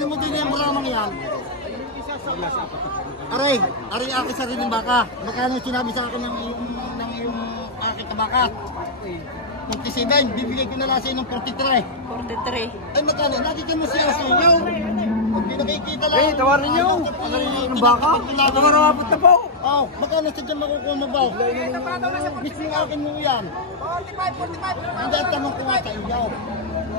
Alam mo din yung maramang yan. Aray aking sariling baka. Magkano sinabi sa akin ng iyong aking kabaka? 47, bibigay ko na lang sa inyo ng 43. 43. Ay magkano? Nakikita mo siya sa inyo. Hindi nakikita lang. Eh, tawarin nyo. Ang baka? Namarapot na po. Oh, magkano sa dyan makukuha mo ba? Mismo yung akin mo yan. 45. Hindi ang tanong ko nga sa inyo.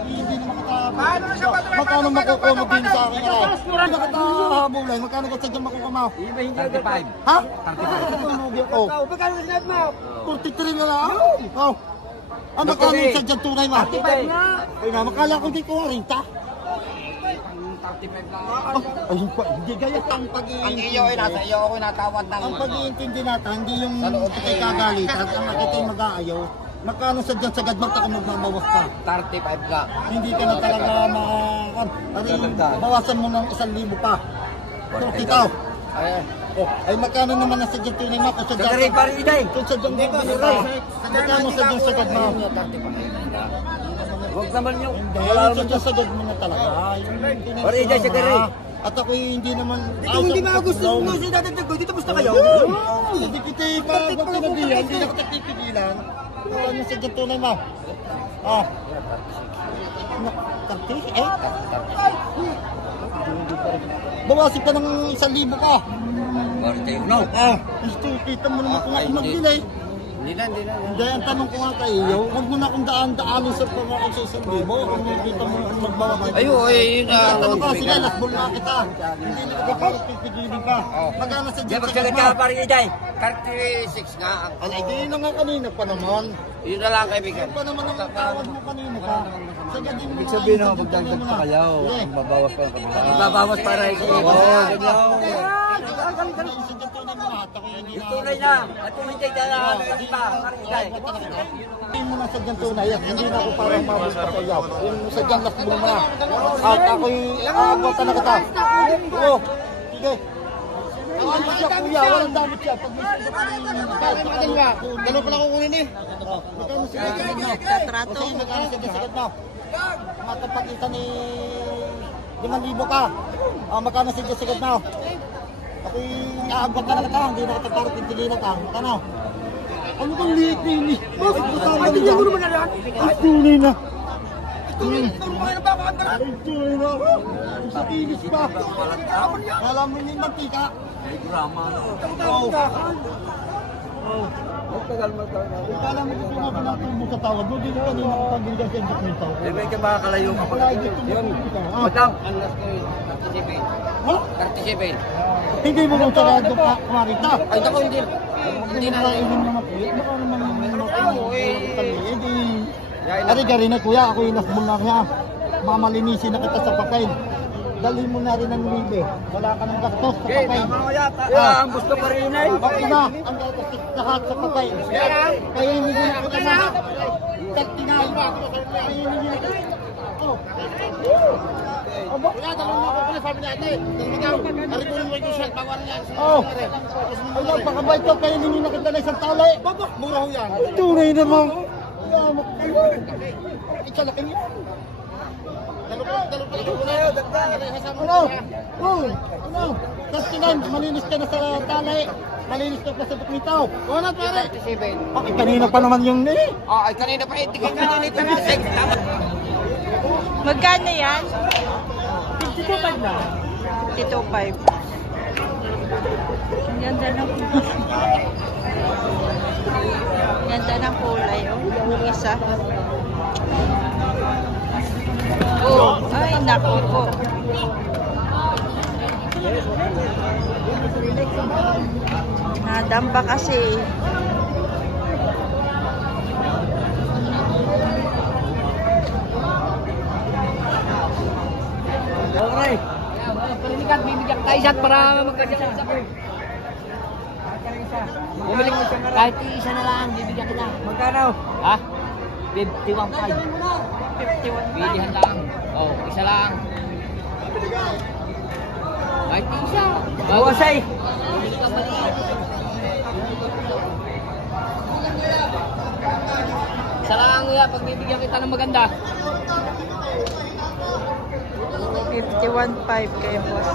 Hindi naman kita... Magkano makukuha mo din sa akin? Hindi na kita habulay. Magkano ka sa dyan makukuha mo? 35. Ha? 35. Oh. Magkano na sinad mo? 43 na lang. Oh. Ah, magkano sa dyan tunay mo? 35 na. Ay na, makala ko din ko 40. 35 lang. Ayun pa, hindi gaya ang Ang iyo ay nasa iyo ako natawad ng... Ang pag-iintindi natin, hindi yung ikay kagalitan, ang ikay mag-aayaw. Magkano sa dyan sagad magtaka magmamawas ka? 35 ka. Hindi ka na talaga bawasan mo ng 1,000 pa. 40 tao. Ay magkano naman na sa dyan tunay mo? Kung sa dyan magkano sa dyan sagad mo? 35. Huwag naman yung... Wala naman dyan sagad mo na talaga. Pare, dyan siya gari. At ako'y hindi naman... Kung hindi mga gusto mo siya dadagdag ko, dito basta kayo. Hindi kita ipapagpinabihan, hindi na kita pipigilan. Ano sa dyan tunay mo? Ah. 30? Eh? Bawasin ka ng 1,000 ka. No. Ah. Gusto, kita mo naman kung ako mag-delay. Hindi na. Hindi, ang tanong ko nga kayo, huwag mo na akong daan-daanin sa pangakong sa 1,000. Kung nakikita mo akong magbawa. Ayo, yun na. Ang tanong ka, sige, nasbol na kita. Hindi na kita parang pipigilin ka. Magkano sa dyan sa Magsalit ka pare Iday. 36 nga. Ay, di na nga kanina pa naman. Yun na lang kaibigan. Pa naman ang tawag mo kanina ka. Ibig sabihin na magdagdag pa kayo, ang babawas pa kami. Babawas para ikaw. Oo, ganyan. Tunay na. At kung hindi ka na meron pa. Hindi mo na sa dyan tunay at hindi na ako parang mabos pa kayo. Yung sa dyan last mo na. At ako'y aabot ka na kita. Oo, sige. Ang siya kuya, walang damit siya. Pag may siya pa gano'n pala kukunin eh. Magkano siya sagad mo? Tatrato. Kasi magkano siya sagad mo? Matapakita ni 5,000 ka. Magkano siya sagad mo? Ako'y aabot ka na kita. Hindi na kita parang pintilinan ka. Magkano? Ano kang liit na yun eh? Bakit kasama niya? Ang tunay na. Ay, tunay na. Sa tinis pa. Alam mo niya yung mantika. May drama. Oo. Magtagal mo tayo. Kala mo kung ako natubo sa tawad mo, dito kanina ko pag-bilga sa inyo. Eh, may ka makakalayo ka pa. Yun. Madam. Ha? 37. Hindi mo kung sarado pa kumarita. Ay, ako hindi. Hindi na kainin naman po. Baka naman Ari gari na kuya, ako yung nasbol na niya. Mamalinisin na kita sa pakain. Dali mo na rin ang libe. Wala ka ng gastos sa pakain. Ang gusto pa rin ay. Ako na, ang gastos lahat sa pakain. Kaya hindi na kita na. Tagtinay. Kaya hindi na kita. Oh. Wala, dalawang ako ko na sabi natin. Ikaw, harikunin mo yung shell, bawa niyan. Oh. Wala, pakabait ka, kaya hindi na kita na isang talay. Mura ho yan. Tunay naman. Ikalaki niya. Ano? Tagtinay, malinis ka na sa talay. Malinis ka pa sa bukmitaw. Wala pare. 37. Ay, kanina pa naman yung ni. Ay, kanina pa. Tingin ka na nito na. Magkano yan? 52.5 na. 52.5. Ang ganda ng ganda ng kulay, oh. Yung isa. Oh, ay, naku po. Nadamba kasi. Okay. Panikat, bibigyan tayo isat para magkadyan sa ko. Bumili mo siya kahit isa na lang, bibigyan kita. Magkano? Ha? 51.5. 51. Bilihan lang. Oh, isa lang. Kahit isa. Bawasay. Bili ka maliit. Isa lang ya, pag bibigyan kita ng maganda. 51.5 kay boss.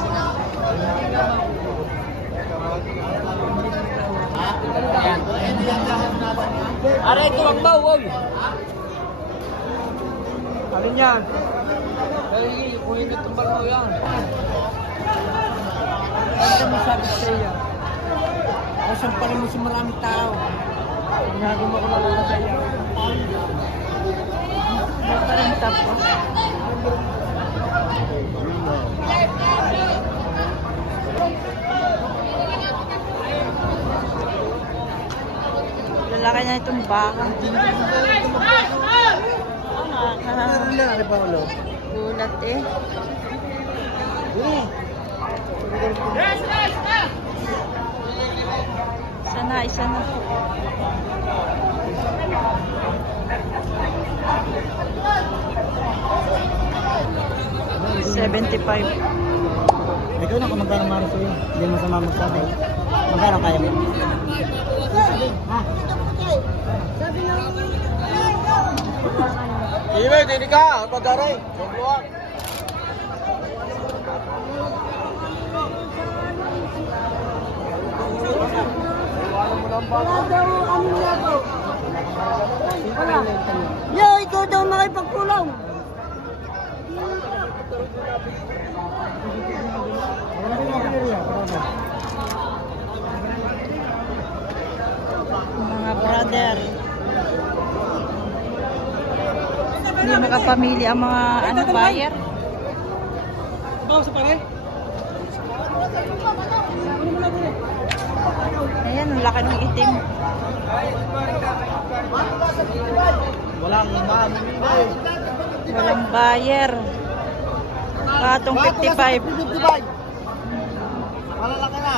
Aray, tuwang ba, wow. Alin yan? Ay, kung hindi tumbal mo yan. Ano masabi sa iyo? Kasi pa rin mo si maraming tao. Nagagawa ko lang sa iyo. Ano pa rin tapos? Lalaki na itong baka. Gulat eh. Isa na. 75. Ikaw na kung magkano maro sa'yo. Hindi mo sama magsabi. Magkano kaya mo? Ha? Ibe, hindi ka. Pag-aray. Sumbuan. Yo, ikaw daw makipagpulaw. Mga brother. Hindi makapamili ang mga buyer. Ayan, ang laki ng itim. Walang iman. Walang buyer. Patong 55. 55. Malalaki na.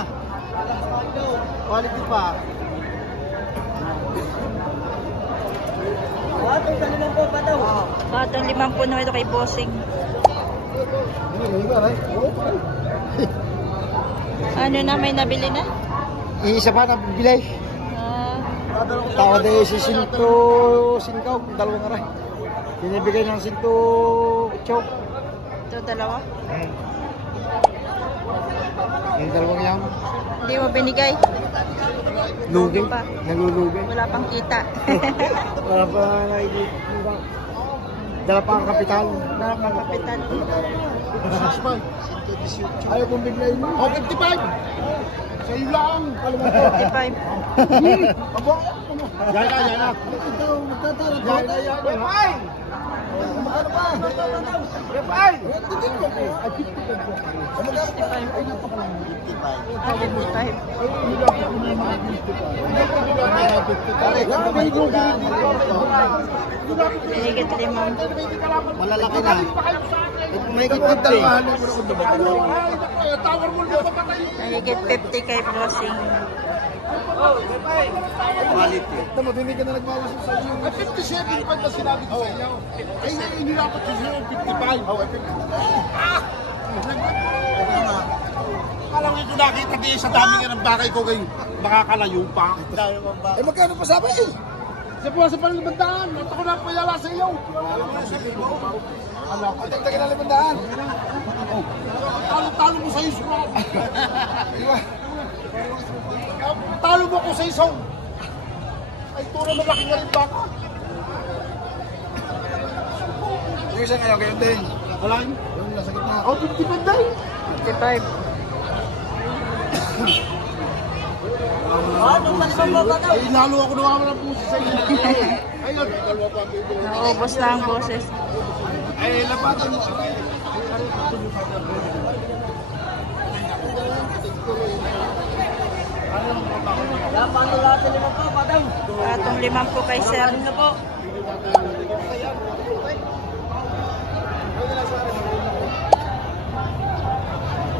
Quality pa. Patong 50 na ito kay Bossing. Ano na, may nabili na? Isa pa na bilay. Tawad ay si Sinto Sinkaw, dalawang aray. Binibigay ng Sinto Chok. Ito, dalawa. Yung dalawang yan. Hindi mo binigay. Lugi. Pa. Naglulugi. Wala pang kita. Wala pa nakikita. Dala pa ang kapital. Wala pang kapital. Ayaw kong biglayin mo. Oh, 55! Sa'yo lang! 55. Abo! Yan na! Ito, magtatara. Yan na! Magkano pa? Repay! Ay, 55. Pinigit 5. Malalaki na. May kapit Pinigit 50 kay Bossing. quality. Tama, hindi ka na nagbawas sa iyo. 57 pa na sinabi ko sa inyo. Ay, inilapot ko sa 55. Oh, 55. Alam ko nakita di sa dami nga ng bakay ko kayo makakalayo pa. Eh, magkano pa sabi eh? Sa buwan sa panlibandaan, ito ko na payala sa iyo. Alam ko, tagtagan na 500. Talo mo sa iso. Talo mo ko sa iso. Ay, turo malaki nga rin baka. Yung isa ngayon, kayo din. Wala yun. Yung nasa gitna. Oh, 50 day. 55. Ay, inalo ako nawawa ng puso sa iyo. Ayun, dalawa pa ang bibili. Naubos na ang boses. Ay, lapatan mo. Patong 5 kay Sir.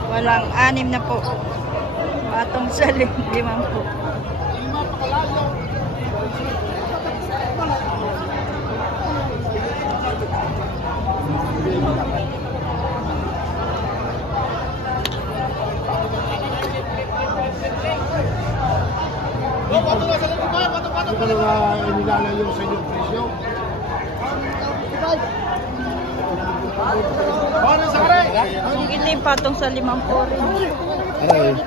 Walang 6 na po. Patong sa 5 po. Ito ka lang inilalayo sa inyong presyo. Paano sa kare? Yung itim patong sa 50 rin. Ay.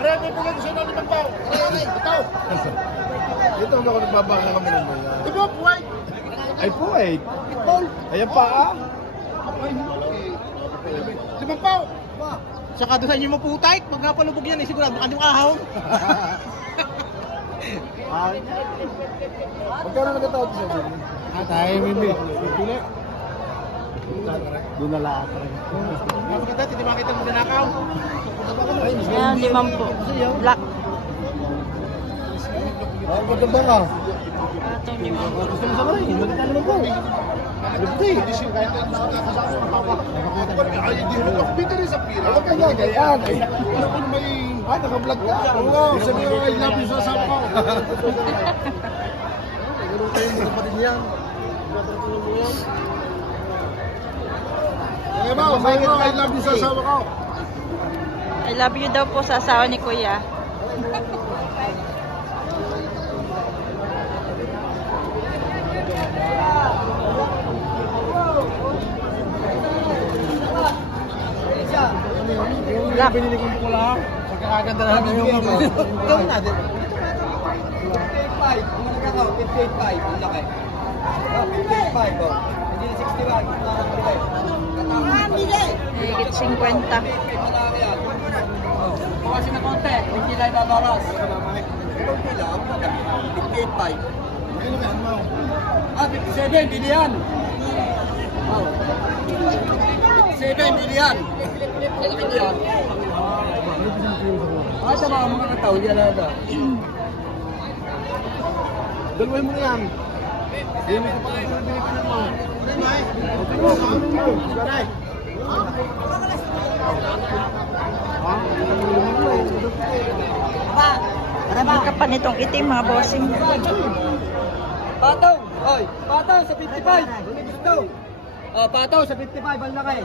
Aray, may bigay ko sa inyo 5 pao. Aray, ito. Dito ako nagbabaka kami ng mga. Ito, buhay. Ay po eh. Ayan pa ah. 5 pao. Saka doon sa inyo maputay, pag napalubog yan, sigurado baka yung ahaw. Magkano nagkatawad sa inyo? Tayo, Mimi. Pili. Doon na lahat. Maganda, hindi makita mo nanakaw. Ayan, 50. Black. Ang maganda ka. Patong 50. Gusto mo sa rin? Maganda naman po. Hindi siya kaya tayo nakakasama ng tawa. Ay, hindi mo bigay rin sa pira. Huwag ka nga, ganyan. Ano kung may... Ah, naka-vlog ka. Oo, sabi ko, I love you sa asawa ko. Ganun kayo, hindi pa rin yan. Eh ba, sabi ko, I love you sa asawa ko. I love you daw po sa asawa ni Kuya. Black. Binili ko po lang. Pagkakaganda na namin yung mga. Gawin natin. 58.5. Ang nagkakaw, 58.5. Ang laki. 58.5. Hindi na 61. Higit 50. Bawasin na konti. Hindi lang babawas. Konti lang. 58.5. Ah, 57. Bili yan. 57. Bili yan. Malaki yan. Ah, sa mga katao. Yan na ito. Dalawa mo na yan. Hindi mo pa kayo pinipinag mo. Saray. Ang kapal nitong itim, mga bossing. Pataw! Oy, pataw sa 55. Ito. Oh, pataw sa 55 ang laki.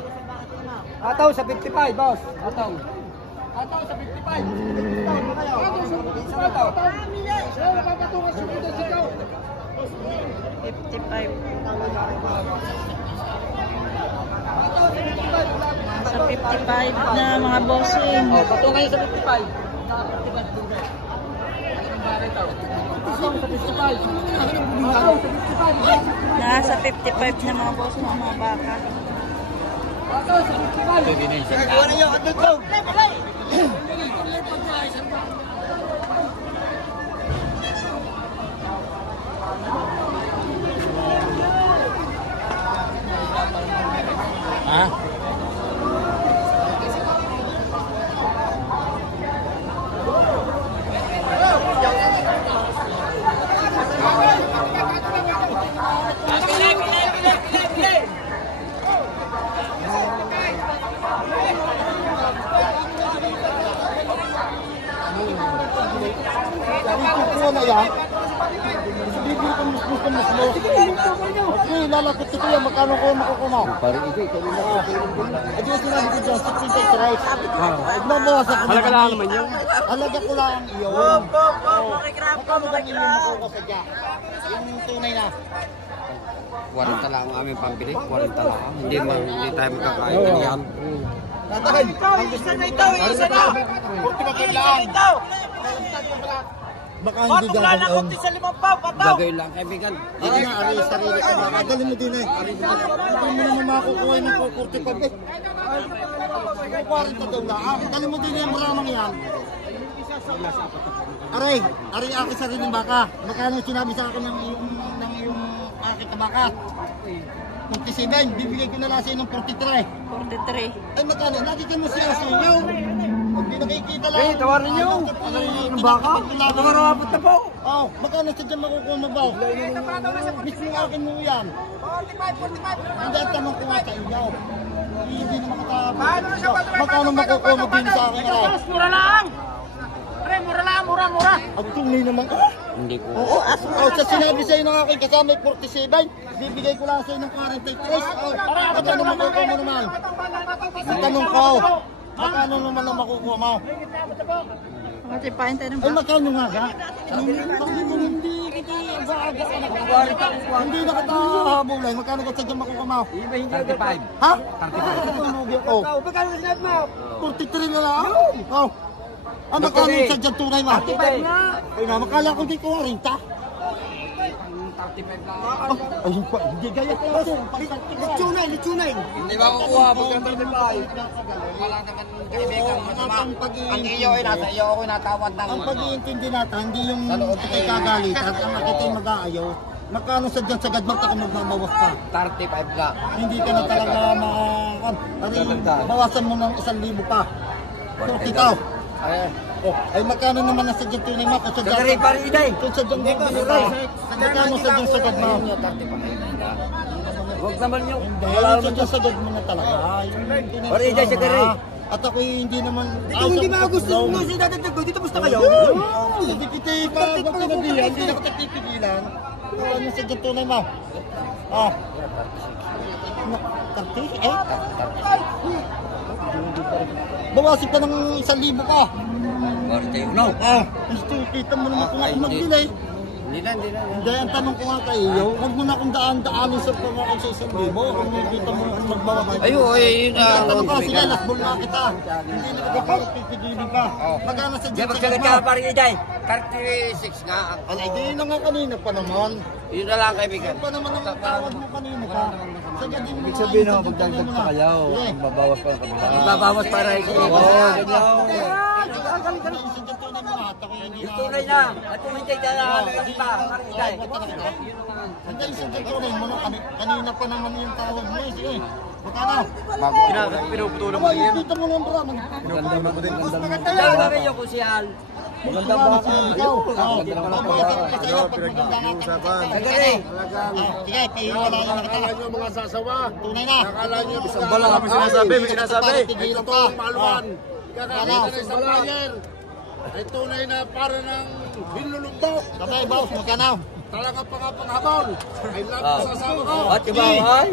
Pataw sa 55, boss. Pataw. Pataw sa 55. Pataw. Saan papatungan sa mga sigaw? 55. Pataw sa 55. Sa 55 na mga bossing. Oh, patungan niyo sa 55. Pataw sa 55. Pataw sa 55. Nasa 55 na mga boss ng mga baka. Pataw sa 55. Gawa na yung andun ko. Kukuha na yan. Bibili ko musmo. Okay, lalakot ko yan. Magkano ko makukuha mo? Parang ikaw rin na. Eh, di sinabi ko dyan, 66 right. Nagmabawasan ko. Halaga lang naman yun. Halaga ko lang yun. Magkano ba yung makukuha sa dyan? Yung tunay na. 40 lang ang aming pambili, 40 lang. Hindi tayo magkakain ng yan. Tatay, Isa na ito, isa na. Ito. baka hindi gagawin. Sa 5 pao, pataw. Gagawin lang kaibigan. Hindi na, ari sarili ka ba? Dali mo din eh. Hindi mo naman makukuha ng 45 eh. 40 daw lang. Dali mo din eh, maramang yan. Ari aking sariling baka. Magkano sinabi sa akin ng iyong aking kabaka? 47, bibigay ko na lang sa inyo ng 43. 43. Ay magkano? Lagi ka mo siya sa inyo. Hindi nakikita lang. Eh, tawarin niyo. Ang baka? Tawarapot na po. Oh, magkano sa dyan makukuha mo ba? Mismo akin mo yan. 45. Hindi at tamang kuha sa inyo. Hindi na makatapos. Magkano makukuha mo din sa akin? Mura lang. Pre, mura lang, mura. Ang tunay naman. Hindi ko. Oo, sa sinabi sa'yo ng aking kasama ay 47, bibigay ko lang sa'yo ng 43. Magkano makukuha mo naman? Ang tanong ko, magkano naman ang makukuha mo? Kasi pain tayo ng Ay, magkano nga ga? Hindi nakatahabulay. Magkano ka sa dyan makukamaw? 35. Ha? 35. Oh. Magkano na sinad mo? 43 na lang. Oh. Ah, magkano sa dyan tunay mo? 35 na. Ay na, makala ko di ko 40. 35 lang. Ay, hindi gaya. Litsunay. Hindi ba kukuha pag 35? Wala naman kaibigan masama. Ang iyo ay nasa iyo ako natawad ng Ang pag-iintindi natin, hindi yung Sa loob kay kagalitan, ang nakita yung mag-aayaw. Magkano sa dyan sa gadmang ka magmabawas pa? 35 lang. Hindi ka na talaga bawasan mo ng 1,000 pa. 40 tao. Ay magkano naman nasa dyan tunay mo? Kung sa dyan, Kagari pare iday. kung sa dyan magkano sa dyan sa gadmang? Yung 35. Huwag naman yung. Hindi, yung sa dyan sa gadmang na talaga. Pare iday sa gari. At ako'y hindi naman... Kung hindi magustuhan mo si dadagdag ko, dito basta kayo. Hindi kita ipagpapinabihan, hindi na kita pipigilan. Ano sa dyan tunay mo? Ah. 30? Eh? Bawasin ka ng 1,000 ka. No. Ah, gusto kita mo naman kung ako mag-delay. Hindi na. Hindi, ang tanong ko nga kay iyo, huwag mo na akong daan-daanin sa pangakang sa 1,000. Kung nakikita mo akong magbawas. Ayo, eh, yun Ang tanong na. ko, sige, lakbol na kita. Hindi na kita parang pipigilin ka. Magkano sa dyan sa Magsalit gadma? ka pare iday. 36 nga. Ay, di na nga kanina pa naman. Yun na lang kaibigan. Pa naman ang tawad mo kanina ka. Sa gadin mo. Ibig sabihin ho, magdagdag pa kayo. Ang babawas pa ng kabila. Babawas para ikaw. Tunay na. At kung hindi ka na pa, pare iday. Hindi, isang tunay mo na kanina pa naman yung tawag mo. Sige, magkano? Pinuputulong Ay, dito mo lang bro. Ganda mo din, ganda mo. Kaya na kayo kung siyal. Maganda ba ka? Ganda naman ang pagkaka. Pinag-uusapan. Kagari. Sige, wala na kita. Akala nyo mga sasawa. Tunay na. Akala nyo Isang bala kami sinasabi, may sinasabi. Tigilan ito ka. ang maluan. Kakakita na isang bayan. Ay tunay na para ng hinlulumbok. Sabay, boss, magkano? Talaga panghapon. Ay lahat ng sasawa ko. At ibawal.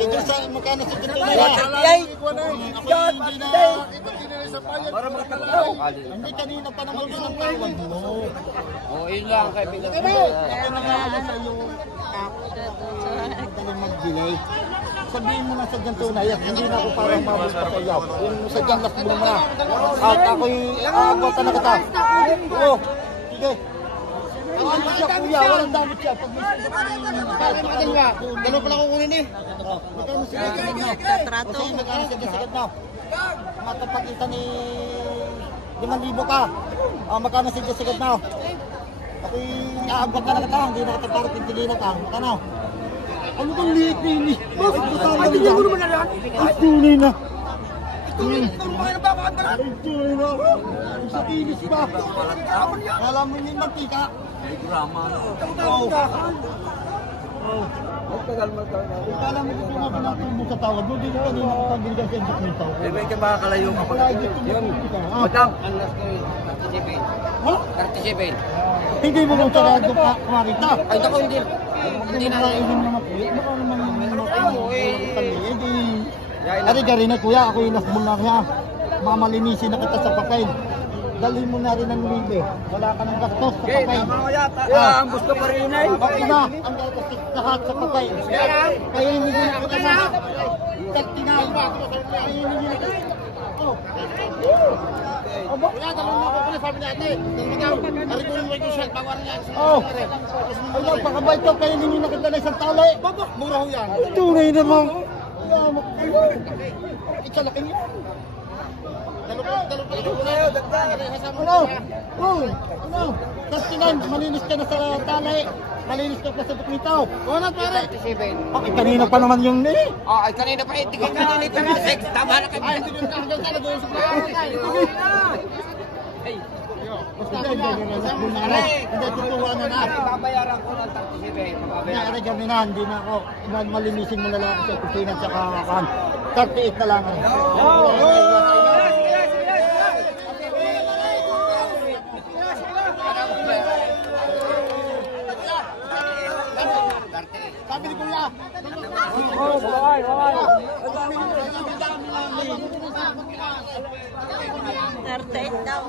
Sige, magkano sa tunay na? Akala nyo ikaw na Hindi na. hindi na isang bayan. Para makatalaw. Hindi kanina pa naman din ang tawag mo. Oh, yun lang kaibigan. Ako na nga ako sa iyo. Magaling mag-delay. Sabihin mo na sa dyan tunay at hindi na ako parang mabot pa sa iyo. Yung sa dyan last mo na. At ako'y aagaw ka na kita. Oo. Sige. Ang siya kuya, walang damit siya. Pag may siya pa rin ganun pala kukunin eh. Magkano siya sa mo? Tatrato. Kasi magkano siya sa sagad mo? Matapakita ni 5,000 ka. Magkano siya sa sagad mo? Ako'y aagaw ka na kita. Hindi na kita parang pintilinan ka. Magkano? Ano kang liit na yun eh? Bakit kasama mo yan? Ang tunay na. Ay, tunay na. Ang sa kilis pa. Wala mo yung mantika. Oo. Kala mo kung pinapinatong mo sa tawad mo, di ko kanina kapabiligan sa inject nito. Eh, may ka makakalayo kapag Yun. Matang. Ang last ko yun, 37. Ha? 37. Hindi mo nang sarado pa, kumarita. Ay, ako hindi. Hindi na ilim naman po. Baka naman Ari gari na kuya, ako yung last mo na kaya. Mamalinisin na kita sa pakain. Dalhin mo na rin ang libe. Wala ka ng gastos sa Okay, pakain. tama ko yata. Yeah, ang gusto pa rin ay. Okay na, ang gastos lahat sa pakain. Kaya hindi mo na kita na. 39. Kaya hindi mo na kita. Oh. Wala, dalhin mo ako kung sabi natin. Ikaw, ari ko yung wait shot, bawa niya. Oh. Ay, napakabait ka, kaya hindi na kita na isang tali. Mura ho yan. Tunay naman. Ikalaki niya. Ano? Oh, ano? Kastinan, malinis ka na sa tali. Malinis ka na sa dokumento. Oo na, pare. 37. Okay, kanina pa naman yung ni. Ay, kanina pa hindi ka kanina na 6. Tama na kaibigan. Ay, hindi ka hanggang talaga yung supply. Hindi, tutuwa na na. Babayaran ko ng 37. Babayaran. Nangyari kami na, hindi na ako. Malinisin mo na lang sa kusina at saka 38 na lang. Sabi ni Kuya. 38 daw.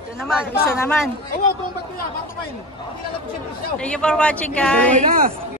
Ito naman, isa naman. Oo, tumbat ko yan. Bato kayo. Hindi na lang siyempre siya. Thank you for watching, guys.